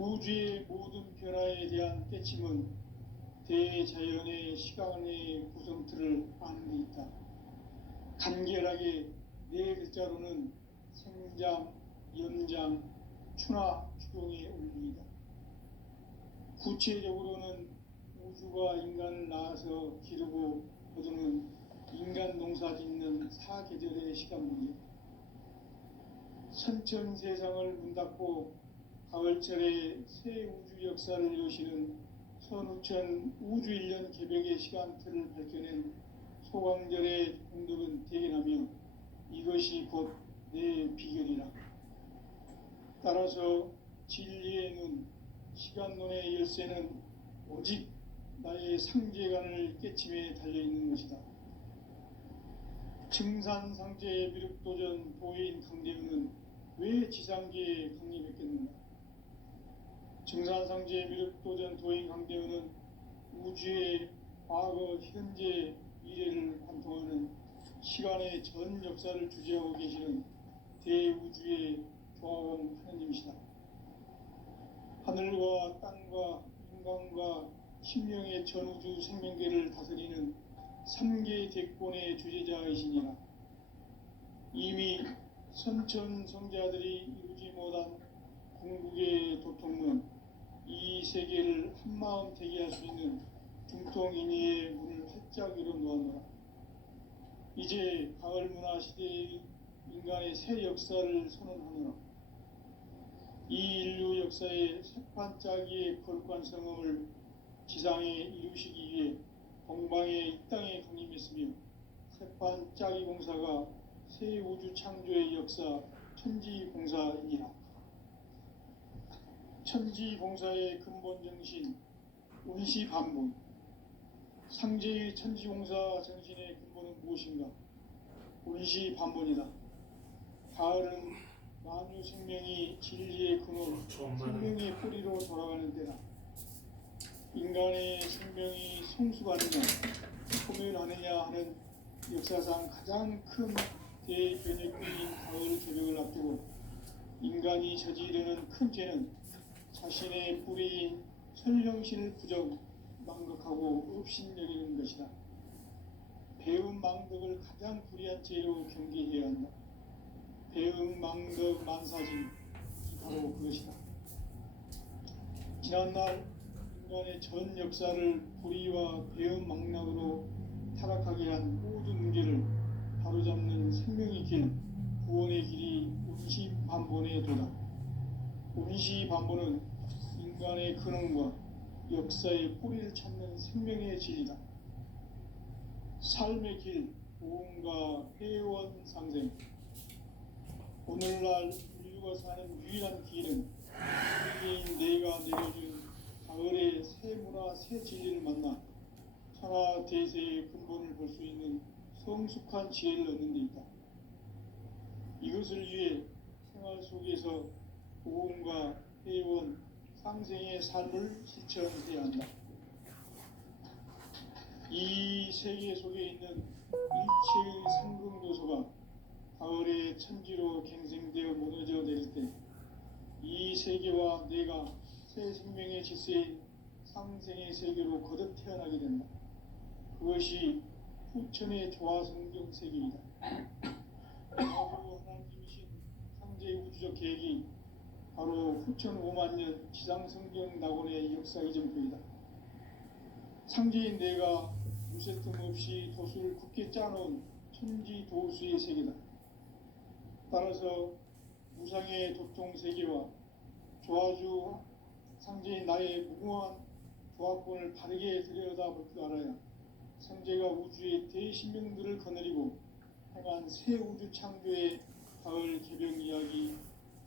우주의 모든 변화에 대한 깨침은 대자연의 시간의 구성틀을 아는 데 있다. 간결하게 네 글자로는 생장, 연장, 추나 추동의 원리이다. 구체적으로는 우주가 인간을 낳아서 기르고 거두는 인간 농사 짓는 사계절의 시간 문제, 선천 세상을 문 닫고 가을철에 새 우주 역사를 여시는 선우천 우주 1년 개벽의 시간틀을 밝혀낸 소강절의 공덕은 대견하며 이것이 곧 내 비결이라. 따라서 진리의 눈, 시간론의 열쇠는 오직 나의 상제관을 깨침에 달려있는 것이다. 증산상제의 미륵도전 도인 강대우는 왜 지상계에 강림했겠는가? 증산상제의 미륵도전 도인 강대우는 우주의 과거, 현재, 미래를 관통하는 시간의 전 역사를 주재하고 계시는 대우주의 조화원 하느님이시다. 하늘과 땅과 인간과 신명의 전우주 생명계를 다스리는 3개 대권의 주제자이시니라. 이미 선천성자들이 이루지 못한 궁극의 도통문, 이 세계를 한마음 대기할 수 있는 중통인의의 문을 활짝 열어놓았노라. 이제 가을 문화 시대의 인간의 새 역사를 선언하노라. 이 인류 역사의 새판짜기의 거룩한 성음을 지상에 이루시기 위해 동방에 이 땅에 강림했으며 새판짜기 공사가 새 우주 창조의 역사 천지공사이니라. 천지공사의 근본 정신 운시반본, 상제의 천지공사 정신의 근본은 무엇인가? 운시반본이다. 가을은 만유 생명이 진리의 근원, 생명의 뿌리로 돌아가는 때다. 인간의 생명이 성숙하느냐, 소멸하느냐 하는 역사상 가장 큰 대변혁기인 가을 개벽을 앞두고 인간이 저지르는 큰 죄는 자신의 뿌리인 설령신을 부정, 망극하고 업신여기는 것이다. 배운 망덕을 가장 불의한 죄로 경계해야 한다. 배응 망덕 만사진, 바로 그것이다. 지난날 인간의 전 역사를 불의와 배응 망락으로 타락하게 한 모든 문제를 바로잡는 생명의 길, 구원의 길이 운시반본의 도다. 운시반본은 인간의 근원과 역사의 뿌리를 찾는 생명의 진리다. 삶의 길, 보험과 회원 상생. 오늘날 인류가 사는 유일한 길은 세계인 내가 내려준 가을의 새 문화, 새 진리를 만나 천하 대세의 근본을 볼 수 있는 성숙한 지혜를 얻는 데 있다. 이것을 위해 생활 속에서 보험과 회원, 상생의 삶을 실천해야 한다. 이 세계 속에 있는 일체의 상승도소가 가을의 천지로 갱생되어 무너져 내릴 때 이 세계와 내가 새 생명의 질서인 상생의 세계로 거듭 태어나게 된다. 그것이 후천의 조화성경 세계이다. 바로 하나님이신 상제의 우주적 계획이 바로 후천 5만 년 지상성경 낙원의 역사 이정표이다. 상제인 내가 무쇠 틈 없이 도수를 굳게 짜놓은 천지 도수의 세계다. 따라서 무상의 도통 세계와 조화주 상제인 나의 무궁한 조화권을 바르게 들여다볼 줄 알아야 상제가 우주의 대신명들을 거느리고 행한 새 우주 창조의 가을 개병 이야기,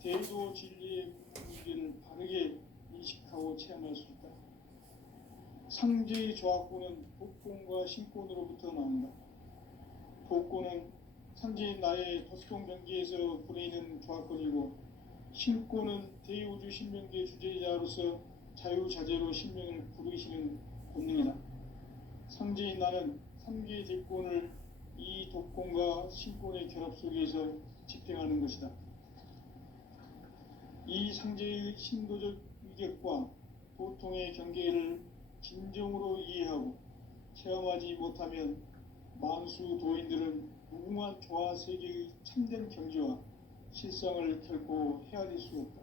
대도 진리의 문제를 바르게 인식하고 체험할 수 있다. 상제의 조화권은 복권과 신권으로부터 나온다. 복권은 상제인 나의 도수통 경계에서 부리는 조화권이고, 신권은 대우주 신명계 주제자로서 자유자재로 신명을 부르시는 본능이다. 상제인 나는 3개의 대권을 이 독권과 신권의 결합 속에서 집행하는 것이다. 이 상제의 신도적 위력과 고통의 경계를 진정으로 이해하고 체험하지 못하면 만수 도인들은 무궁한 조화 세계의 참된 경지와 실상을 결코 헤아릴 수 없다.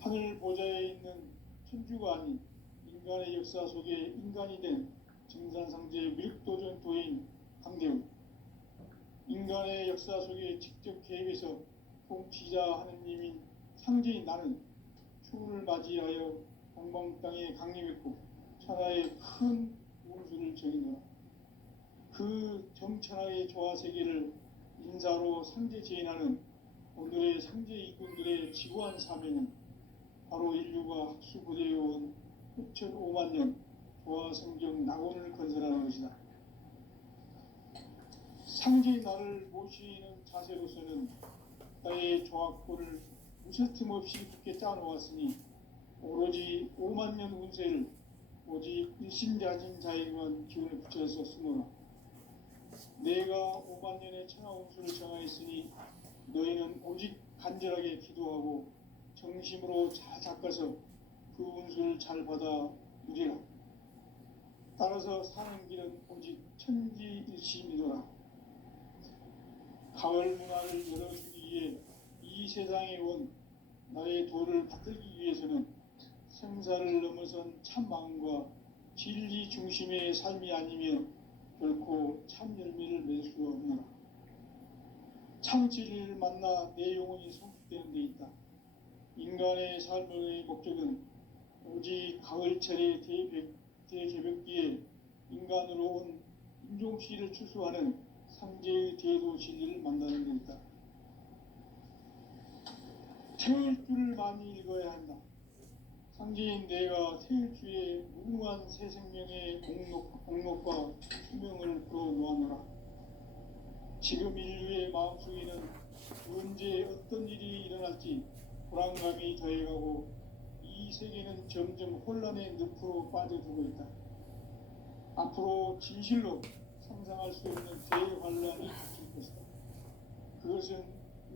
하늘 보좌에 있는 천주가 아닌 인간의 역사 속에 인간이 된 증산상제 밀도전 도인 강대훈, 인간의 역사 속에 직접 개입해서 통치자 하느님인 상제인 나는 추후를 맞이하여 동방 땅에 강림했고 천하의 큰 운수를 정의노라. 그 정천하의 조화 세계를 인사로 상제 제인하는 오늘의 상제 이군들의 지구한 사명은 바로 인류가 학수고대해온 6,5만 년 조화 성경 낙원을 건설하는 것이다. 상제의 나를 모시는 자세로서는 나의 조합고를 무쇠틈 없이 굳게 짜놓았으니 오로지 5만 년 운세를 오직 일심자진 자에게만 기운을 붙여서 쓰노라. 내가 5만 년의 천하 운수를 정하였으니 너희는 오직 간절하게 기도하고 정심으로 잘 닦아서 그 운수를 잘 받아 누리라. 따라서 사는 길은 오직 천지일심이노라. 가을 문화를 열어주기 위해 이 세상에 온 나의 도를 받들기 위해서는 생사를 넘어선 참 마음과 진리 중심의 삶이 아니면 결코 참 열매를 맺을 수 없노라. 참 진리를 만나 내 영혼이 성숙되는 데 있다. 인간의 삶의 목적은 오직 가을철의 대개벽기에 인간으로 온 인종씨를 추수하는 상제의 대도 진리를 만나는 데 있다. 태일주를 많이 읽어야 한다. 상제인 내가 태일주의 무궁한 새 생명의 공록과 수명을 불어놓아노라. 지금 인류의 마음속에는 언제 어떤 일이 일어날지 불안감이 더해가고 이 세계는 점점 혼란의 늪으로 빠져들고 있다. 앞으로 진실로 상상할 수 없는 대환란이 닥칠 것이다. 그것은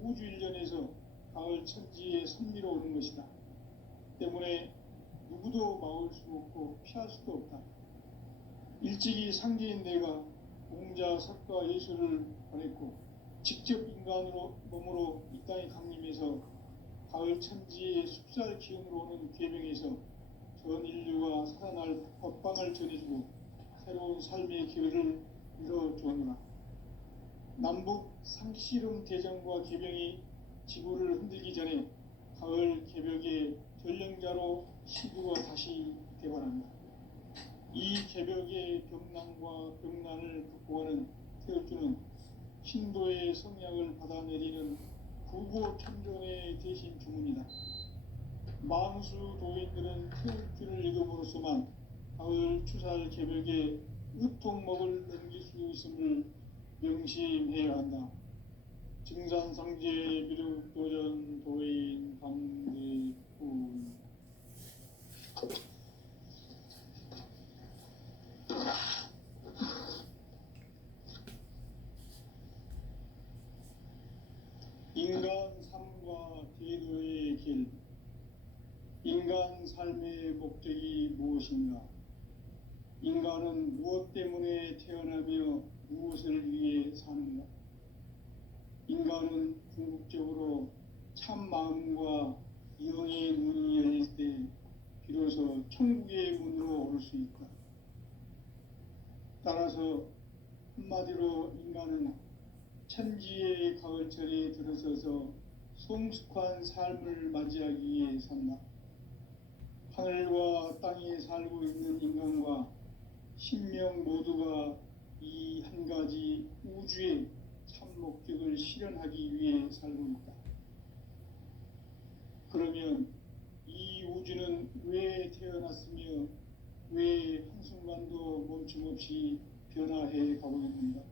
우주 일련에서 가을 천지에 선미로 오는 것이다. 때문에 누구도 막을 수 없고 피할 수도 없다. 일찍이 상제인 내가 공자, 석가, 예수를 보냈고 직접 인간으로 몸으로 이 땅에 강림해서 가을 천지의 숲살 기운으로 오는 계명에서 전 인류가 살아날 법방을 전해주고 새로운 삶의 기회를 열어주었노라. 남북 상씨름 대전과 계병이 지구를 흔들기 전에 가을 개벽의 전령자로 시구가 다시 대관합니다. 이 개벽의 병난과 병난을 극복하는 태엽주는 신도의 성약을 받아내리는 구고천존의 대신 주문이다. 만수 도인들은 태엽주를 읽음으로써만 가을 추살 개벽의 으통목을 넘길 수 있음을 명심해야 한다. 증산상제 비륵도전 도인 강대훈. 인간 삶과 대도의 길. 인간 삶의 목적이 무엇인가? 인간은 무엇 때문에 태어나며 무엇을 위해 사는가? 인간은 궁극적으로 참 마음과 영의 문이 열릴 때 비로소 천국의 문으로 올 수 있다. 따라서 한마디로 인간은 천지의 가을철에 들어서서 성숙한 삶을 맞이하기 위해 산다. 하늘과 땅에 살고 있는 인간과 신명 모두가 이 한 가지 우주의 참 목적을 실현하기 위해 살고 있다. 그러면 이 우주는 왜 태어났으며 왜 한순간도 멈춤없이 변화해 가고 있는가?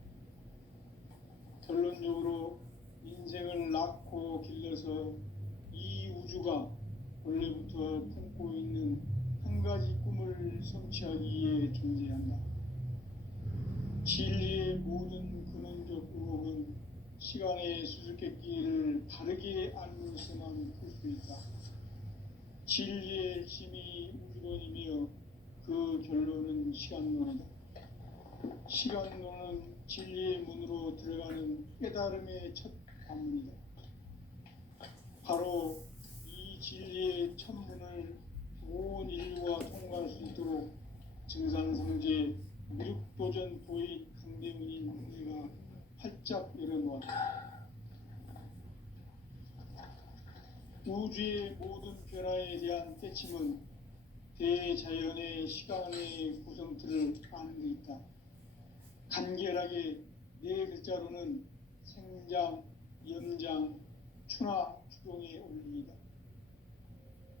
결론적으로 인생을 낳고 길러서 이 우주가 원래부터 품고 있는 한 가지 꿈을 성취하기 위해 존재한다. 진리의 모든 근원적 의혹은 시간의 수수께끼를 바르게 알면서만 풀 수 있다. 진리의 힘이 우주론이며 그 결론은 시간론이다. 시간론은 진리의 문으로 들어가는 깨달음의 첫 관문이다. 바로 이 진리의 첫 문을 온 인류가 통과할 수 있도록 증산상제 미륵도전 도인 강대문인 내가 활짝 열어놓았다. 우주의 모든 변화에 대한 때침은 대자연의 시간의 구성틀을 아는 데 있다. 간결하게 네 글자로는 생장, 연장, 추나 추동의 원리이다.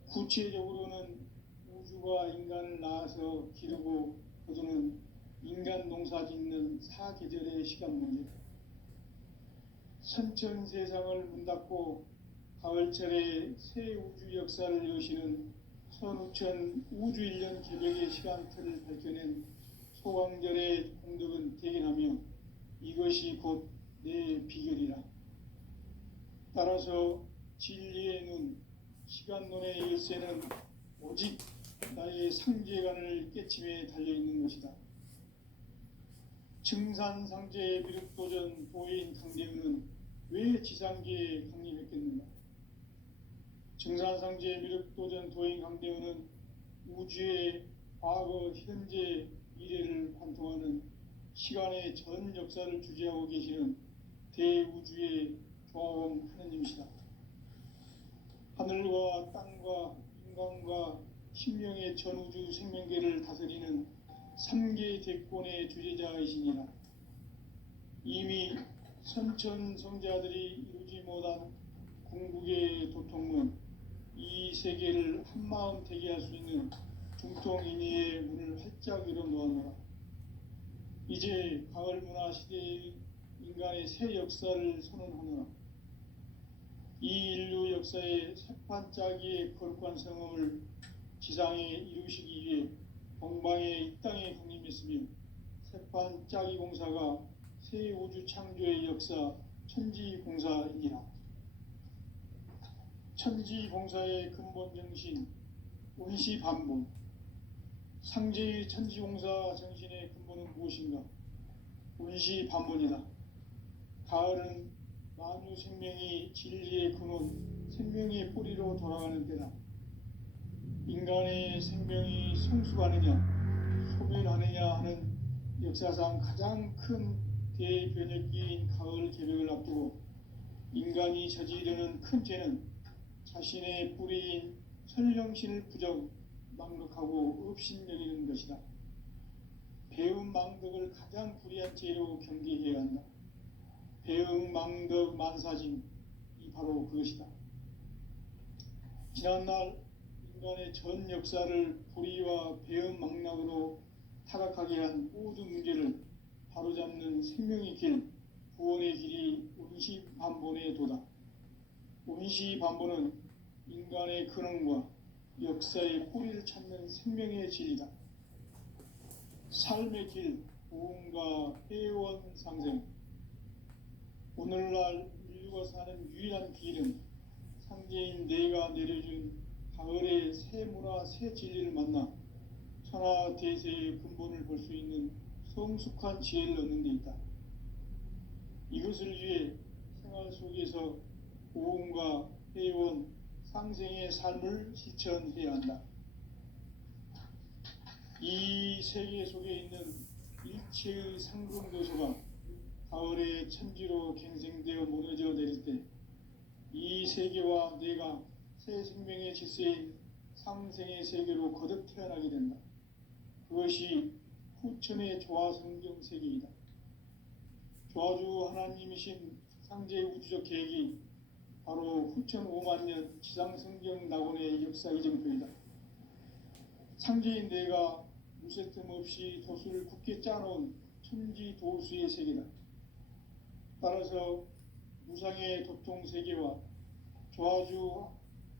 구체적으로는 우주가 인간을 낳아서 기르고 거두는 인간 농사 짓는 사계절의 시간 문제다. 선천 세상을 문 닫고 가을철에 새 우주 역사를 여시는 선우천 우주일년 개벽의 시간틀을 밝혀낸 소강절의 공덕은 대견하며 이것이 곧 내 비결이라. 따라서 진리의 눈, 시간론의 열쇠는 오직 나의 상제관을 깨침에 달려있는 것이다. 증산상제의 미륵도전 도인 강대우는 왜 지상계에 강림했겠는가? 증산상제 미륵도전 도인 강대우는 우주의 과거, 현재, 미래를 관통하는 시간의 전 역사를 주재하고 계시는 대우주의 조화원 하느님이시다. 하늘과 땅과 인간과 신명의 전우주 생명계를 다스리는 3계 대권의 주재자이시니라. 이미 선천성자들이 이루지 못한 궁극의 도통은 이 세계를 한마음 되게 할 수 있는 중통인의의 문을 활짝 열어놓아노라. 이제 가을 문화 시대의 인간의 새 역사를 선언하노라. 이 인류 역사의 새판짜기의 거룩한 성음을 지상에 이루시기 위해 동방에 이 땅에 강림했으며 새판짜기 공사가 새 우주 창조의 역사 천지공사이니라. 천지공사의 근본 정신 원시반본, 상제의 천지공사 정신의 근본은 무엇인가? 원시반본이다. 가을은 만유 생명이 진리의 근원, 생명의 뿌리로 돌아가는 때다. 인간의 생명이 성숙하느냐, 소멸하느냐 하는 역사상 가장 큰 대변혁기인 가을 개벽을 앞두고 인간이 저지르는 큰 죄는 자신의 뿌리인 설령신을 부정, 망덕하고 업신여기는 것이다. 배움 망덕을 가장 불의한 죄로 경계해야 한다. 배움 망덕 만사징이 바로 그것이다. 지난날 인간의 전 역사를 불의와 배움 망락으로 타락하게 한 모든 문제를 바로잡는 생명의 길, 구원의 길이 원시반본의 도다. 원시반본은 인간의 근원과 역사의 뿌리를 찾는 생명의 진리다. 삶의 길, 보험과 회원 상생. 오늘날 인류가 사는 유일한 길은 상제인 내가 내려준 가을의 새 문화, 새 진리를 만나 천하 대세의 근본을 볼 수 있는 성숙한 지혜를 얻는 데 있다. 이것을 위해 생활 속에서 보험과 회원, 상생의 삶을 실천해야 한다. 이 세계 속에 있는 일체의 상승도소가 가을의 천지로 갱생되어 무너져 내릴 때 이 세계와 내가 새 생명의 질서인 상생의 세계로 거듭 태어나게 된다. 그것이 후천의 조화성경 세계이다. 조화주 하나님이신 상제 우주적 계획이 바로 후천 5만 년 지상성경 낙원의 역사 이정표이다. 상제인 내가 무쇠 틈 없이 도수를 굳게 짜놓은 천지 도수의 세계다. 따라서 무상의 도통 세계와 조화주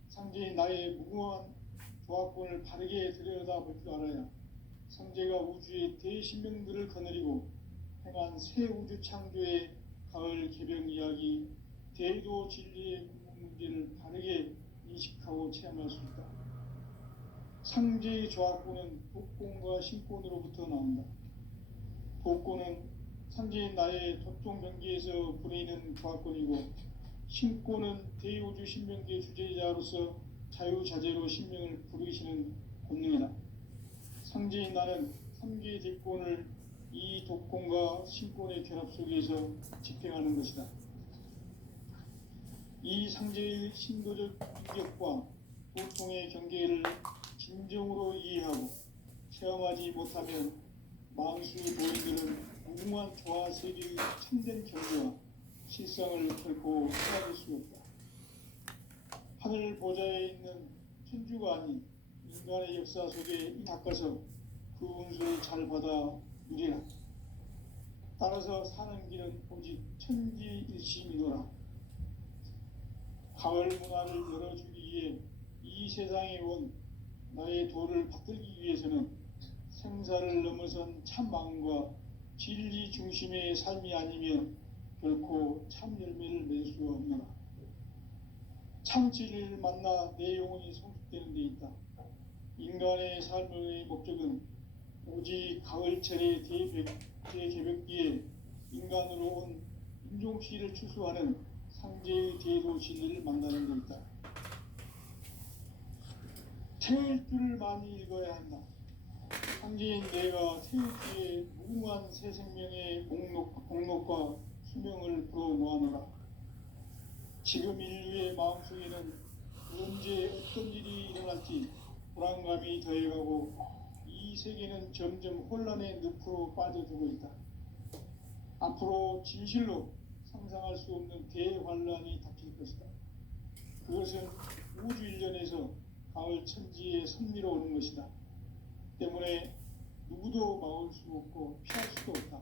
상제인 나의 무궁한 조화권을 바르게 들여다볼 줄 알아야 상제가 우주의 대신명들을 거느리고 행한 새 우주 창조의 가을 개벽 이야기, 대도 진리의 궁극 문제를 바르게 인식하고 체험할 수 있다. 상제의 조합구는 독곤과 신곤으로부터 나온다. 독곤은 상제인 나의 도통 경기에서 부르이는 조합권이고, 신곤은 대우주 신명기의 주제자로서 자유자재로 신명을 부르시는 권능이다. 상제인 나는 3개의 대권을 이 독권과 신권의 결합 속에서 집행하는 것이다. 이 상제의 신도적 인격과 보통의 경계를 진정으로 이해하고 체험하지 못하면 만수 도인들은 무궁한 조화 세계의 참된 경계와 실상을 결코 헤아릴 수 없다. 하늘 보좌에 있는 천주가 아닌 인간의 역사 속에 닦아서 그 운수를 잘 받아 누리라. 따라서 사는 길은 오직 천지일심이노라. 가을 문화를 열어주기 위해 이 세상에 온 나의 도를 받들기 위해서는 생사를 넘어선 참 마음과 진리 중심의 삶이 아니면 결코 참 열매를 맺을 수 없노라. 참 진리를 만나 내 영혼이 성숙되는 데 있다. 인간의 삶의 목적은 오직 가을철의 대개벽기에 인간으로 온 인종씨를 추수하는 상제의 대도 진리를 만나는 데 있다. 태울 줄을 많이 읽어야 한다. 상제인 내가 태울 주의 무궁한 새 생명의 목록과 수명을 불어모아노라. 지금 인류의 마음속에는 언제 어떤 일이 일어날지 불안감이 더해가고 이 세계는 점점 혼란의 늪으로 빠져들고 있다. 앞으로 진실로 상상할 수 없는 대환란이 닥칠 것이다. 그것은 우주 일련에서 가을 천지의 섭리로 오는 것이다. 때문에 누구도 막을 수 없고 피할 수도 없다.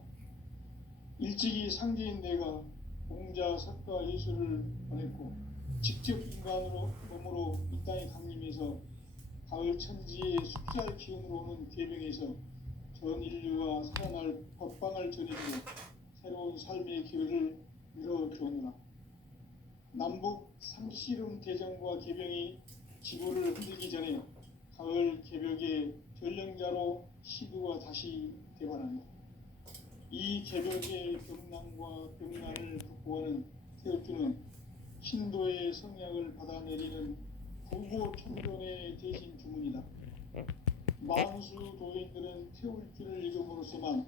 일찍이 상제인 내가 공자, 석가, 예수를 보냈고 직접 인간으로 몸으로 이 땅에 강림해서 가을 천지의 숫살 기운으로 오는 계명에서 전 인류가 살아날 법방을 전해주고 새로운 삶의 기회를 열어주오느라. 남북 상씨름 대전과 계병이 지구를 흔들기 전에 가을 개벽의 전령자로 시두가 다시 대발한다. 이 개벽의 병난과 병난을 극복하는 태엽주는 신도의 성약을 받아내리는 부고 천존의 대신 주문이다. 만수 도인들은 태울주를 읽음으로써만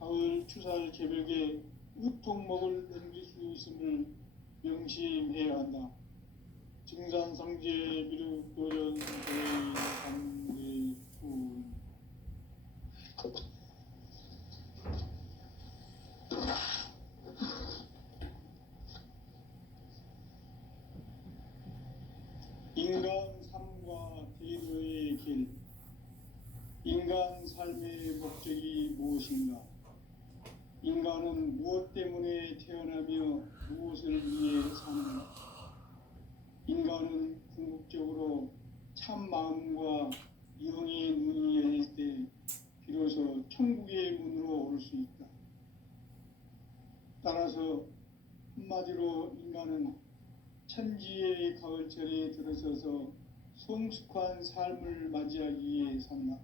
가을 추살 개벽의 우통목을 넘길 수 있음을 명심해야 한다. 증산상제 미륵도전 대상대군. 인간 삶과 대도의 길. 인간 삶의 목적이 무엇인가? 인간은 무엇 때문에 태어나며 무엇을 위해 사는가? 인간은 궁극적으로 참 마음과 영의 눈이 열릴 때 비로소 천국의 문으로 올 수 있다. 따라서 한마디로 인간은 천지의 가을철에 들어서서 성숙한 삶을 맞이하기 위해 산다.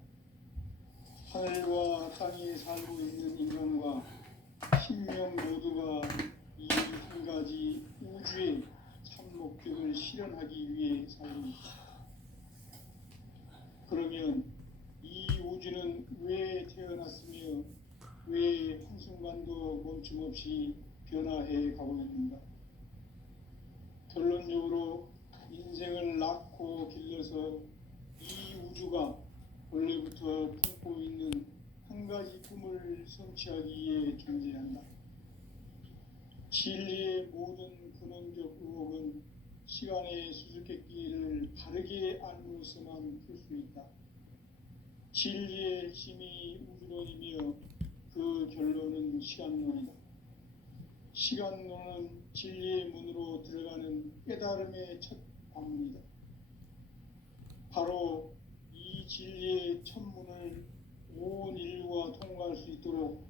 하늘과 땅에 살고 있는 인간과 신명 모두가 이 한 가지 우주의 참 목적을 실현하기 위해 살고 있다. 그러면 이 우주는 왜 태어났으며 왜 한순간도 멈춤없이 변화해 가고 있는가? 결론적으로 인생을 낳고 길러서 이 우주가 원래부터 품고 있는 한 가지 꿈을 성취하기 위해 존재한다. 진리의 모든 근원적 의혹은 시간의 수수께끼를 바르게 알므로서만 풀 수 있다. 진리의 핵심이 우주론이며 그 결론은 시간론이다. 시간론은 진리의 문으로 들어가는 깨달음의 첫 관문이다. 바로 이 진리의 첫 문을 온 인류가 통과할 수 있도록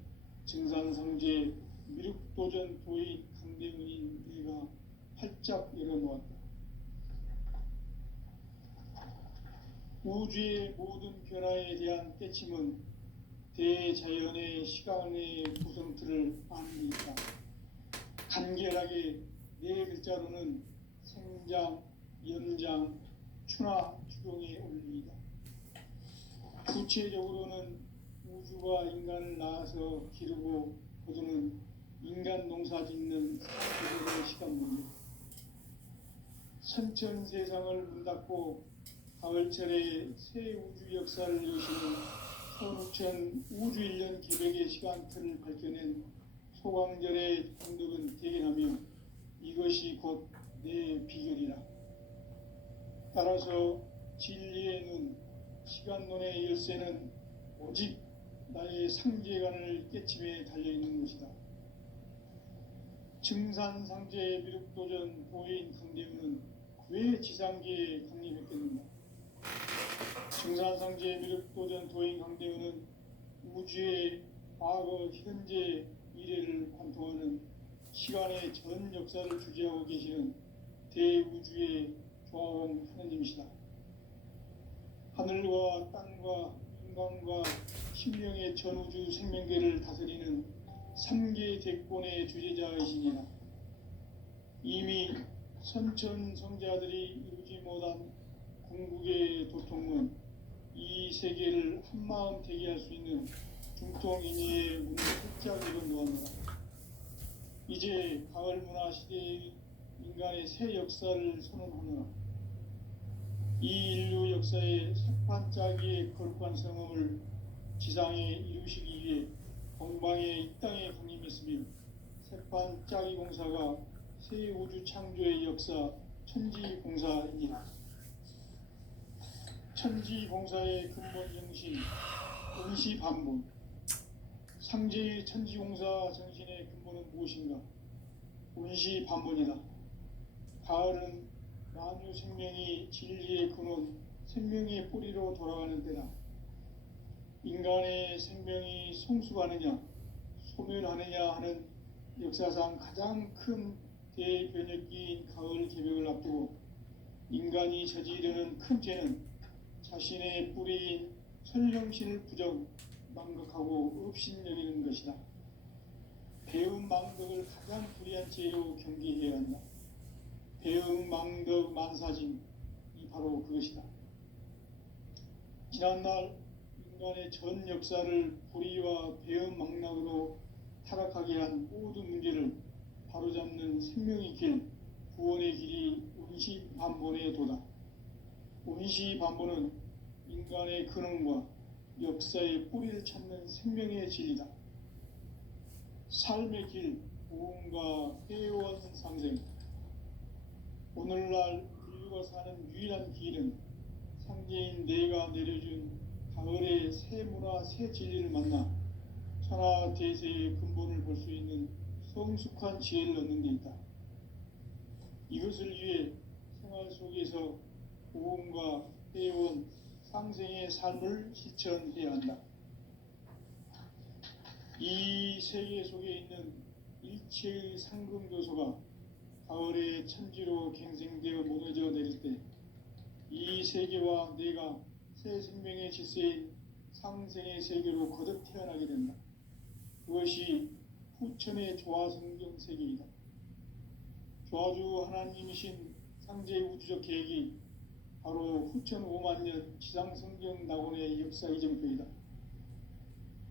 증산상제 미륵도전 도인 강대문인 내가 활짝 열어놓았다. 우주의 모든 변화에 대한 깨침은 대자연의 시간의 구성틀을 아는 데 있다. 간결하게 네 글자로는 생장, 연장, 추나 추동의 원리이다. 구체적으로는 우주가 인간을 낳아서 기르고 거두는 인간 농사 짓는 사계절의 시간 문제. 선천 세상을 문 닫고 가을철에 새 우주 역사를 여시는 서우천 우주 1년 계획의 시간틀을 밝혀낸 소광절의 공덕은 대견하며 이것이 곧 내 비결이라. 따라서 진리의 눈, 시간론의 열쇠는 오직 나의 상제관을 깨침에 달려있는 것이다. 증산상제의 미륵도전 도인 강대우는 왜 지상계에 강림했겠는가? 증산상제의 미륵도전 도인 강대우는 우주의 과거, 현재, 미래를 관통하는 시간의 전 역사를 주재하고 계시는 대우주의 조화원 하느님이시다. 하늘과 땅과 인간과 신명의 전우주 생명계를 다스리는 3계 대권의 주제자이시니라. 이미 선천 성자들이 이루지 못한 궁극의 도통은 이 세계를 한마음 대기할 수 있는 중통인의의 문을 활짝 열어놓았노라. 이제 가을 문화 시대의 인간의 새 역사를 선언하노라. 이 인류 역사의 석판짜기의 거룩한 성음을 지상에 이루시기 위해 동방의 이 땅에 강림했으며 석판짜기 공사가 새 우주 창조의 역사 천지공사이니라. 천지공사의 근본 정신 운시반본. 상제의 천지공사 정신의 근본은 무엇인가? 운시반본이다. 가을은 만유 생명이 진리의 근원, 생명의 뿌리로 돌아가는 때다. 인간의 생명이 성숙하느냐, 소멸하느냐 하는 역사상 가장 큰 대변혁기인 가을 개벽을 앞두고 인간이 저지르는 큰 죄는 자신의 뿌리인 설령신을 부정, 망극하고 업신여기는 것이다. 배움 망덕을 가장 불의한 죄로 경계해야 한다. 배움 망덕 만사짐이 바로 그것이다. 지난날 인간의 전 역사를 불의와 배움 망락으로 타락하게 한 모든 문제를 바로잡는 생명의 길, 구원의 길이 운시반본의 도다. 운시반본은 인간의 근원과 역사의 뿌리를 찾는 생명의 진리다. 삶의 길, 보험과 회원 상생. 오늘날 인류가 사는 유일한 길은 상제인 내가 내려준 가을의 새 문화, 새 진리를 만나 천하 대세의 근본을 볼 수 있는 성숙한 지혜를 얻는 데 있다. 이것을 위해 생활 속에서 보험과 회원, 상생의 삶을 실천해야 한다. 이 세계 속에 있는 일체의 상금교소가 가을의 천지로 갱생되어 무너져 내릴 때 이 세계와 내가 새 생명의 질서인 상생의 세계로 거듭 태어나게 된다. 그것이 후천의 조화성경 세계이다. 조화주 하나님이신 상제의 우주적 계획이 바로 후천 5만 년 지상성경 낙원의 역사 이정표이다.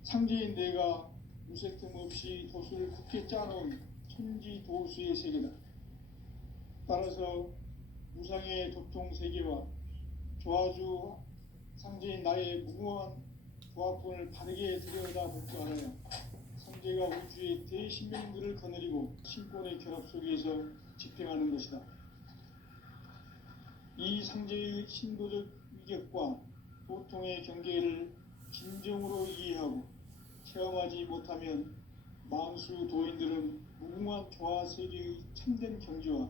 상제인 내가 무색틈 없이 도수를 굳게 짜놓은 천지 도수의 세계다. 따라서 무상의 도통 세계와 조화주 상제인 나의 무궁한 조화권을 바르게 들여다볼 줄 알아야 상제가 우주의 대신명들을 거느리고 신권의 결합 속에서 집행하는 것이다. 이 상제의 신도적 위격과 도통의 경계를 진정으로 이해하고 체험하지 못하면 만수 도인들은 무궁한 조화 세계의 참된 경지와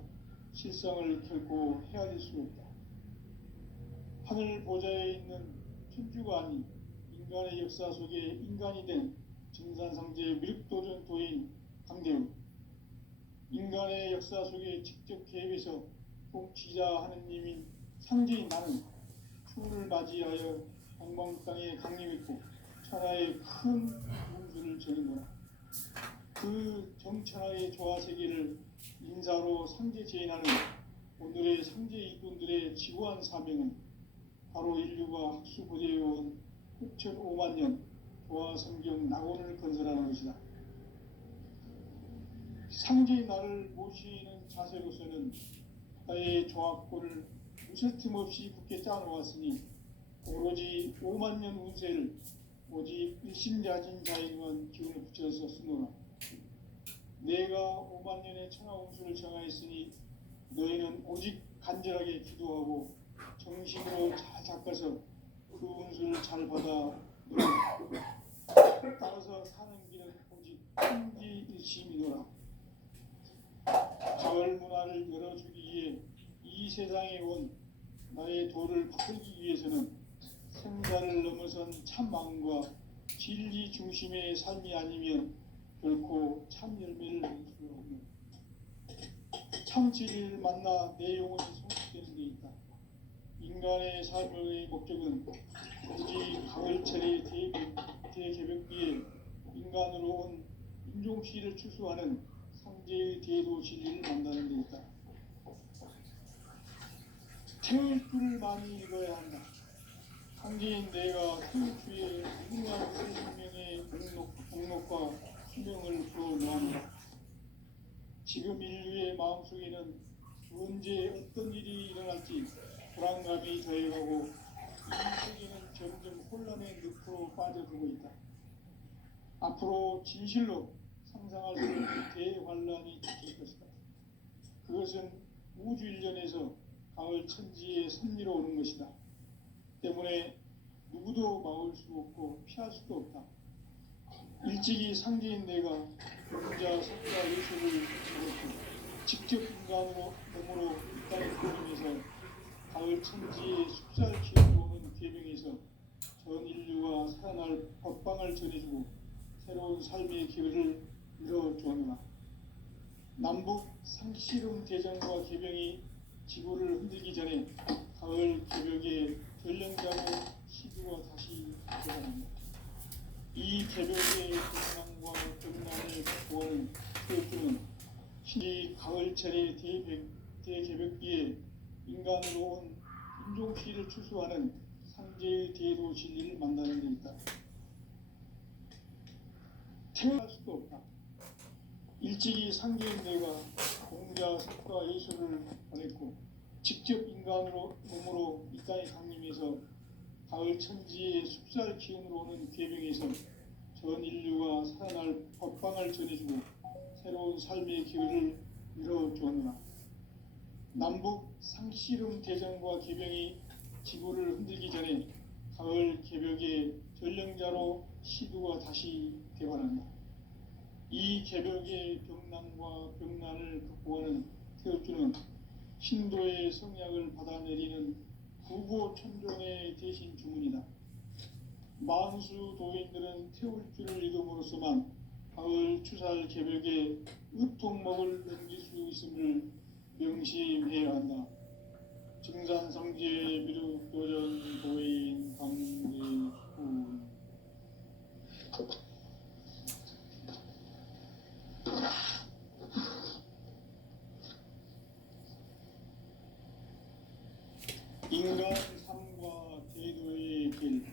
실상을 결코 헤아릴 수 없다. 하늘 보좌에 있는 천주가 아닌 인간의 역사 속에 인간이 된 증산상제 미륵도전 도인 강대우. 인간의 역사 속에 직접 개입해서 통치자 하느님인 상제인 나는 추운을 맞이하여 동방 땅에 강림했고 천하의 큰 문수를 정했노라. 그 정천하의 조화 세계를 인사로 상제 제인하는 오늘의 상제 이꾼들의 지구한 사명은 바로 인류가 학수 고대해온 6,5만 년 조화 성경 낙원을 건설하는 것이다. 상제의 날을 모시는 자세로서는 바다의 조합골을 무쇠틈 없이 굳게 짜놓았으니 오로지 5만 년 운세를 오직 일심자진 자에게만 기운을 붙여서 쓰노라. 내가 5만 년의 천하 운수를 정하였으니 너희는 오직 간절하게 기도하고 정신으로 잘 닦아서 그 운수를 잘 받아 누리라. 따라서 사는 길은 오직 천지일심이노라. 가을 문화를 열어주기 위해 이 세상에 온 나의 도를 풀기 위해서는 생사를 넘어선 참 마음과 진리 중심의 삶이 아니면 결코 참 열매를 낼 수 없는 참 진리를 만나 내 영혼이 성숙되는 데 있다. 인간의 삶의 목적은 오직 가을철의 대개벽기에 인간으로 온 인종시를 추수하는 상제의 대도 진리를 만나는 데 있다. 태울줄을 많이 읽어야 한다. 상제인 내가 태울주의 무궁한 생명의 목록과 수명을 풀어놓았노라. 지금 인류의 마음속에는 언제 어떤 일이 일어날지 불안감이 더해가고 이 세계는 점점 혼란의 늪으로 빠져들고 있다. 앞으로 진실로 상상할 수 없는 대환란이 닥칠 것이다. 그것은 우주 일련에서 가을 천지의 섭리로 오는 것이다. 때문에 누구도 막을 수 없고 피할 수도 없다. 일찍이 상제인 내가 용자 석가 예수를 적었고 직접 인간으로 몸으로 이 땅에 보내면서 가을 천지의 숲살 기운으로 오는 계명에서 전 인류가 살아날 법방을 전해주고 새로운 삶의 기회를 이뤄주었노라. 남북 상씨름 대전과 개병이 지구를 흔들기 전에 가을 개벽의 전령자로 시주가 다시 들어갑니다. 이 개벽의 등랑과 등랑을 보호하는 태엽주는 신이 가을철의 대개벽기에 인간으로 온 인종시를 추수하는 상제의 대도 진리를 만나는 데 있다. 태어날 수도 없다. 일찍이 상제인 내가 공자 석가 예수를 보냈고 직접 인간으로 몸으로 이 땅에 강림해서 가을 천지의 숲살 기운으로 오는 계명에서 전 인류가 살아날 법방을 전해주고 새로운 삶의 기회를 이뤄주었노라. 남북 상씨름 대전과 개병이 지구를 흔들기 전에 가을 개벽의 전령자로 시두가 다시 개관한다. 이 개벽의 병난과 병난을 극복하는 태엽주는 신도의 성약을 받아내리는 구고천종의 대신 주문이다. 만수 도인들은 태울주를 읽음으로써만 가을 추살 개벽에 으통목을 넘길 수 있음을 명심해야 한다. 증산성제 미륵도전 도인 강대후. 인간 삶과 제도의 길.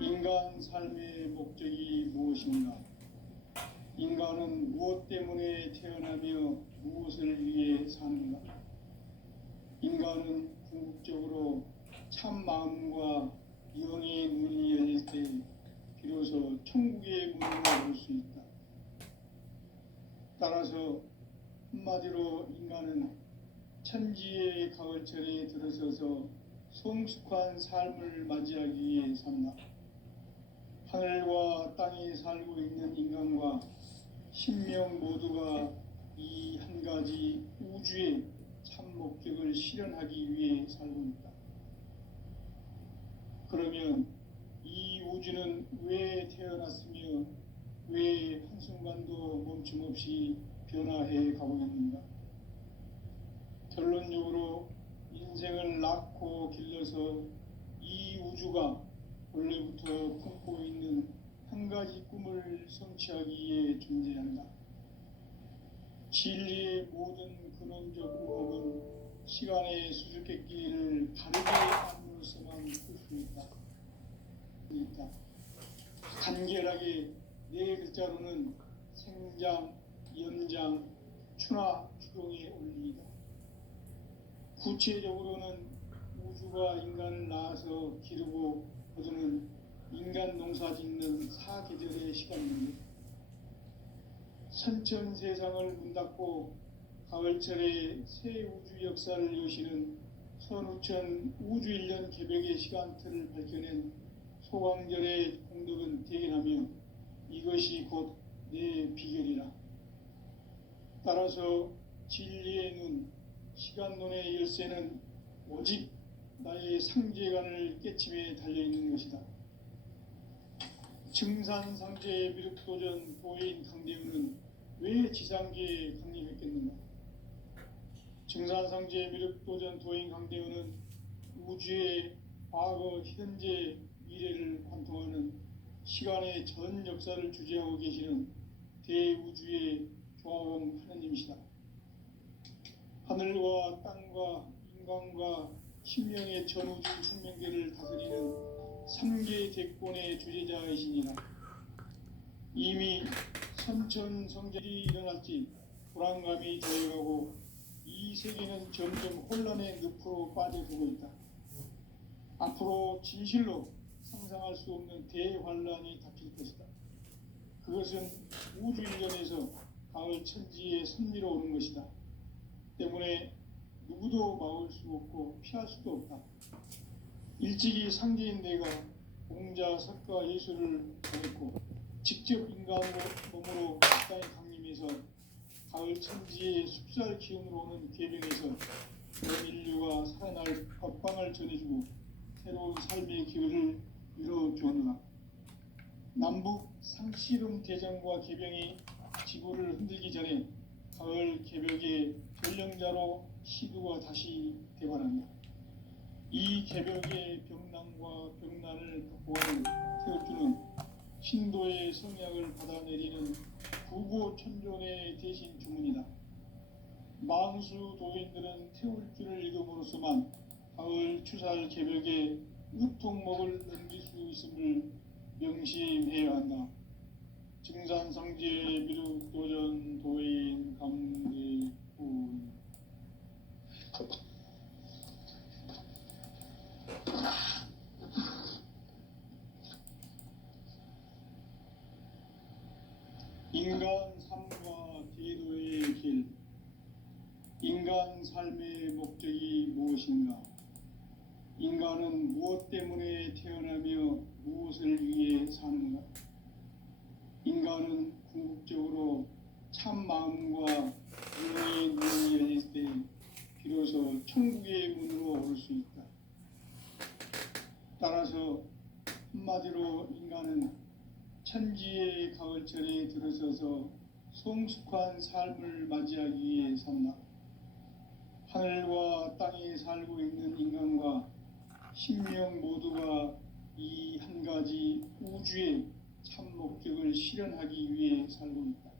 인간 삶의 목적이 무엇인가? 인간은 무엇 때문에 태어나며 무엇을 위해 사는가? 인간은 궁극적으로 참 마음과 영의 눈이 열릴 때 비로소 천국의 문을 열 수 있다. 따라서 한마디로 인간은 천지의 가을철에 들어서서 성숙한 삶을 맞이하기 위해 산다. 하늘과 땅에 살고 있는 인간과 신명 모두가 이 한 가지 우주의 참 목적을 실현하기 위해 살고 있다. 그러면 이 우주는 왜 태어났으며 왜 한순간도 멈춤없이 변화해 가고 있는가? 결론적으로 인생을 낳고 길러서 이 우주가 원래부터 품고 있는 한 가지 꿈을 성취하기 위해 존재한다. 진리의 모든 근원적 의혹은 시간의 수수께끼를 바르게 안으로서만 풀 수 있다. 간결하게 네 글자로는 생장, 연장, 추나 추동의 원리이다. 구체적으로는 우주가 인간을 낳아서 기르고 거두는 인간 농사 짓는 사계절의 시간입니다. 선천 세상을 문 닫고 가을철에 새 우주 역사를 여시는 선우천 우주일년 개벽의 시간틀을 밝혀낸 소광절의 공덕은 대견하며 이것이 곧 내 비결이라. 따라서 진리의 눈, 시간론의 열쇠는 오직 나의 상제관을 깨침에 달려있는 것이다. 증산상제의 미륵도전 도인 강대우는 왜 지상계에 강림했겠는가? 증산상제의 미륵도전 도인 강대우는 우주의 과거, 현재, 미래를 관통하는 시간의 전 역사를 주재하고 계시는 대우주의 조화원 하느님이시다. 하늘과 땅과 인간과 신명의 전우주 생명계를 다스리는 3개 대권의 주재자이시니라. 이미 선천성전이 일어날지 불안감이 더해가고 이 세계는 점점 혼란의 늪으로 빠져들고 있다. 앞으로 진실로 상상할 수 없는 대환란이 닥칠 것이다. 그것은 우주 일련에서 가을 천지의 섭리로 오는 것이다. 때문에 누구도 막을 수 없고 피할 수도 없다. 일찍이 상제인 내가 공자, 석가, 예수를 보냈고 직접 인간 몸으로 땅에 강림해서 가을 천지의 숲살 기운으로 오는 계명에서 전 인류가 살아날 법방을 전해주고 새로운 삶의 기회를 이뤄주었노라. 남북 상씨름 대전과 개병이 지구를 흔들기 전에 가을 개벽의 전령자로 시두가 다시 대관한다. 이 개벽의 병난과 병난을 극복하는 태어주는 신도의 성약을 받아내리는 구고천존의 대신 주문이다. 망수 도인들은 태울주를 읽음으로써만 가을 추살 개벽의 우통목을 넘길 수 있음을 명심해야 한다. 증산상제 미륵도전 도인 감대군. 인간 삶과 제도의 길. 인간 삶의 목적이 무엇인가? 인간은 무엇 때문에 태어나며 무엇을 위해 사는가? 인간은 궁극적으로 참 마음과 영의 눈이 열릴 때 비로소 천국의 문으로 오를 수 있다. 따라서 한마디로 인간은 천지의 가을철에 들어서서 성숙한 삶을 맞이하기 위해 산다. 하늘과 땅에 살고 있는 인간과 신명 모두가 이 한 가지 우주의 참 목적을 실현하기 위해 살고 있다.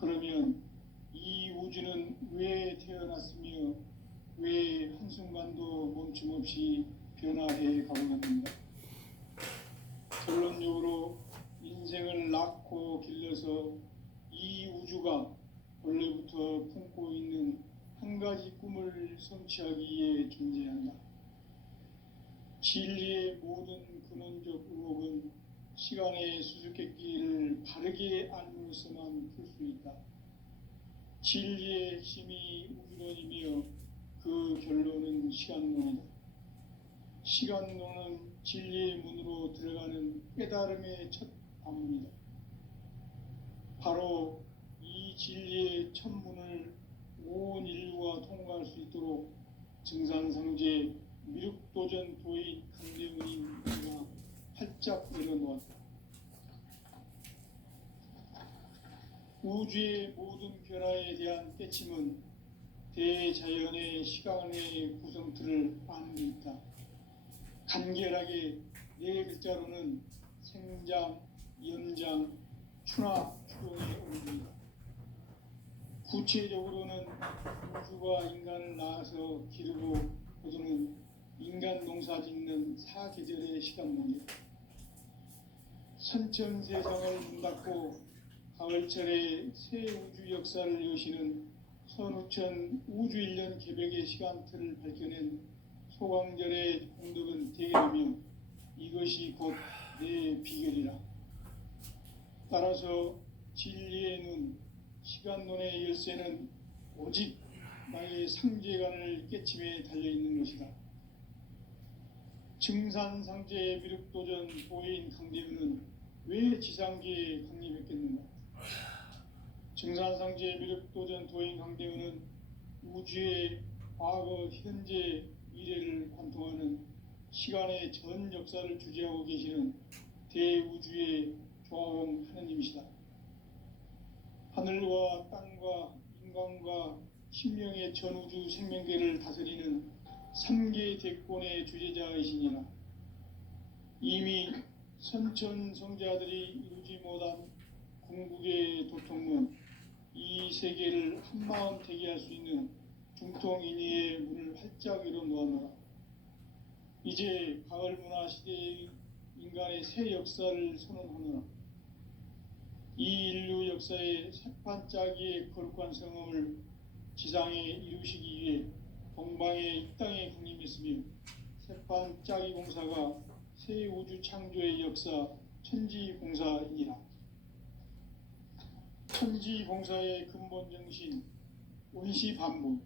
그러면 이 우주는 왜 태어났으며 왜 한순간도 멈춤없이 변화해 가고 있는가? 결론적으로 인생을 낳고 길러서 이 우주가 원래부터 품고 있는 한 가지 꿈을 성취하기 위해 존재한다. 진리의 모든 근원적 의혹은 시간의 수수께끼를 바르게 알므로서만 풀 수 있다. 진리의 핵심이 우주론이며 그 결론은 시간론이다. 시간론은 진리의 문으로 들어가는 깨달음의 첫 관문이다. 바로 이 진리의 첫 문을 온 인류가 통과할 수 있도록 증산상제 미륵도전 도인 강대우님과 활짝 내려놓았다. 우주의 모든 변화에 대한 깨침은 대자연의 시간의 구성틀을 아는 데 있다. 간결하게 네 글자로는 생장, 연장, 추나 추동의 원리다. 구체적으로는 우주가 인간을 낳아서 기르고 거두는 인간 농사 짓는 사계절의 시간론이다. 선천 세상을 문 닫고 가을철에 새 우주 역사를 여시는 선우천 우주일년 개벽의 시간틀을 밝혀낸 소광절의 공덕은 대개라며 이것이 곧 내 비결이라. 따라서 진리의 눈, 시간론의 열쇠는 오직 나의 상제관을 깨침에 달려있는 것이다. 증산상제의 미륵도전 도인 강대우는 왜 지상계에 강림했겠는가? 증산상제의 미륵도전 도인 강대우는 우주의 과거, 현재, 미래를 관통하는 시간의 전 역사를 주재하고 계시는 대우주의 조화원 하느님이시다. 하늘과 땅과 인간과 신명의 전우주 생명계를 다스리는 3계 대권의 주제자이시니라. 이미 선천성자들이 이루지 못한 궁극의 도통문, 이 세계를 한마음 대기할 수 있는 중통인의의 문을 활짝 열어 놓았노라. 이제 가을 문화 시대의 인간의 새 역사를 선언하노라. 이 인류 역사의 새판짜기의 거룩한 성음을 지상에 이루시기 위해 동방의 이 땅에 군림했으며 새판짜기 공사가 새 우주 창조의 역사 천지공사이니라. 천지공사의 근본 정신 원시반본,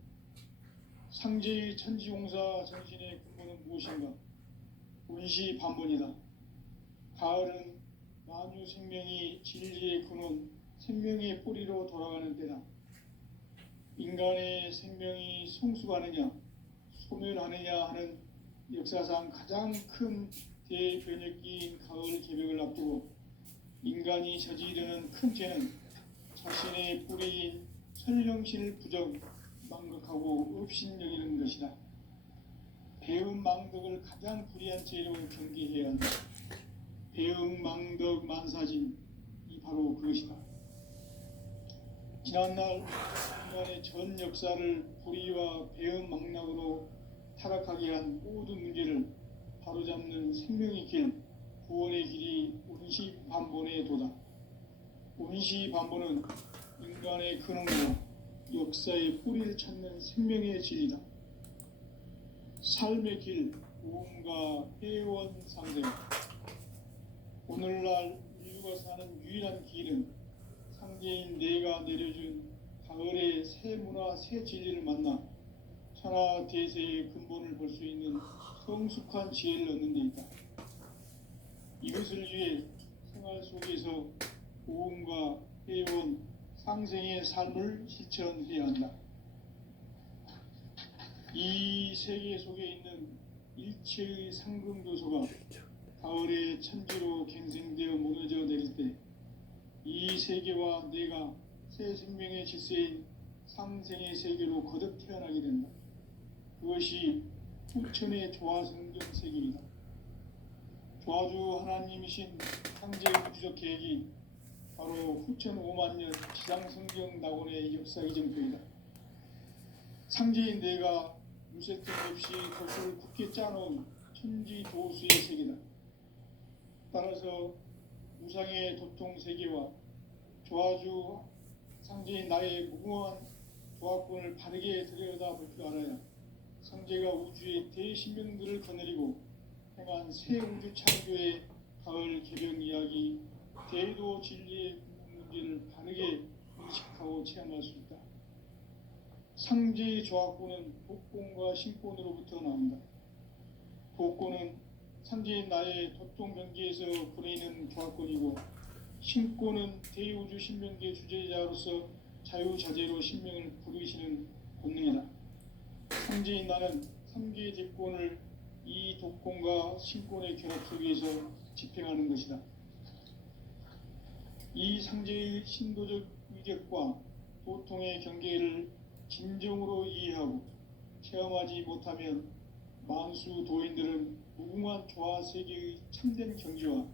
상제의 천지공사 정신의 근본은 무엇인가? 원시반본이다. 가을은 만유 생명이 진리의 근원, 생명의 뿌리로 돌아가는 때다. 인간의 생명이 성숙하느냐, 소멸하느냐 하는 역사상 가장 큰 대변혁기인 가을 개벽을 앞두고 인간이 저지르는 큰 죄는 자신의 뿌리인 설령신을 부정, 망극하고 업신여기는 것이다. 배음 망덕을 가장 불의한 죄로 경계해야 한다. 배음 망덕 만사진, 이 바로 그것이다. 지난날 인간의 전 역사를 불의와 배음 망락으로 타락하게 한 모든 문제를 바로잡는 생명의 길, 구원의 길이 원시반본의 도다. 원시반본은 인간의 근원과 역사의 뿌리를 찾는 생명의 진리다. 삶의 길, 모험과 회원상생. 오늘날 인류가 사는 유일한 길은 상제인 내가 내려준 가을의 새 문화, 새 진리를 만나 천하 대세의 근본을 볼 수 있는 성숙한 지혜를 얻는 데 있다. 이것을 위해 생활 속에서 모험과 회원, 상생의 삶을 실천해야 한다. 이 세계 속에 있는 일체의 상금도소가 가을의 천지로 갱생되어 무너져 내릴 때 이 세계와 내가 새 생명의 질서인 상생의 세계로 거듭 태어나게 된다. 그것이 후천의 조화성경 세계이다. 조화주 하나님이신 상제 우주적 계획이 바로 후천 5만 년 지상성경 낙원의 역사 이정표이다. 상제인 내가 무쇠뜸 없이 덫을 굳게 짜놓은 천지도수의 세계다. 따라서 무상의 도통 세계와 조화주 상제인 나의 무궁한 조화권을 바르게 들여다볼 줄 알아야 상제가 우주의 대신명들을 거느리고 행한 새 우주 창조의 가을 개벽 이야기, 대도 진리의 문제를 바르게 인식하고 체험할 수 있다. 상제의 조화권은 복권과 신권으로부터 나온다. 복권은 상제인 나의 도통 경계에서 보내는 조화권이고, 신권은 대우주 신명계 주제자로서 자유자재로 신명을 부르시는 본능이다. 상제인 나는 3개의 대권을 이 독권과 신권의 결합 속에서 집행하는 것이다. 이 상제의 신도적 위격과 도통의 경계를 진정으로 이해하고 체험하지 못하면 만수 도인들은 무궁한 조화 세계의 참된 경지와